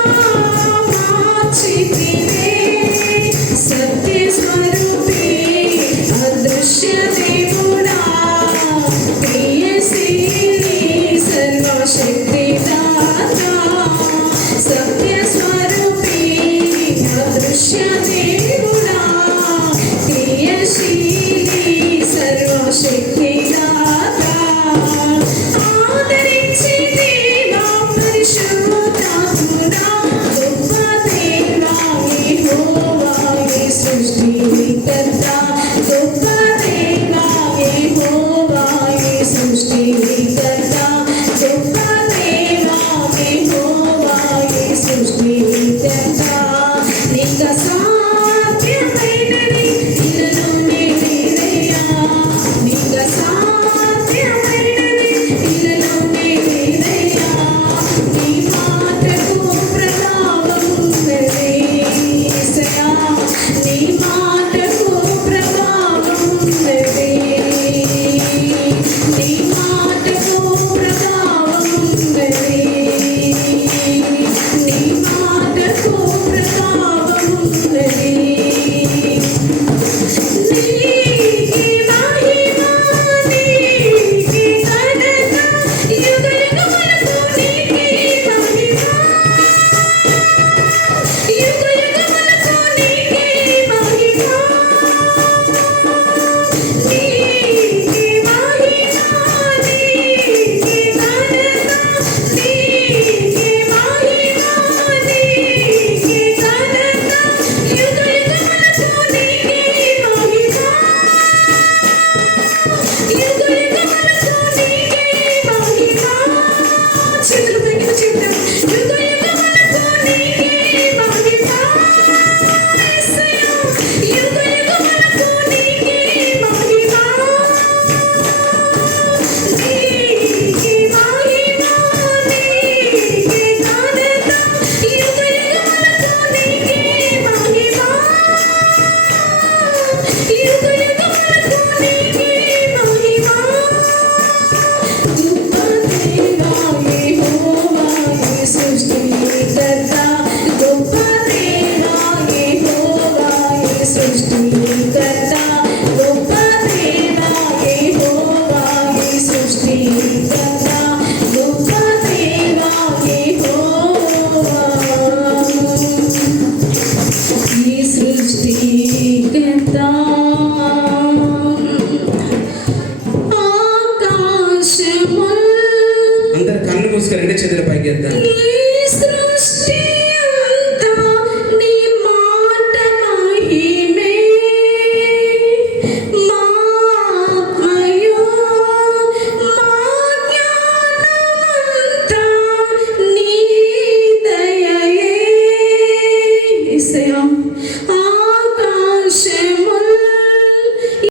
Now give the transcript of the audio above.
Oh,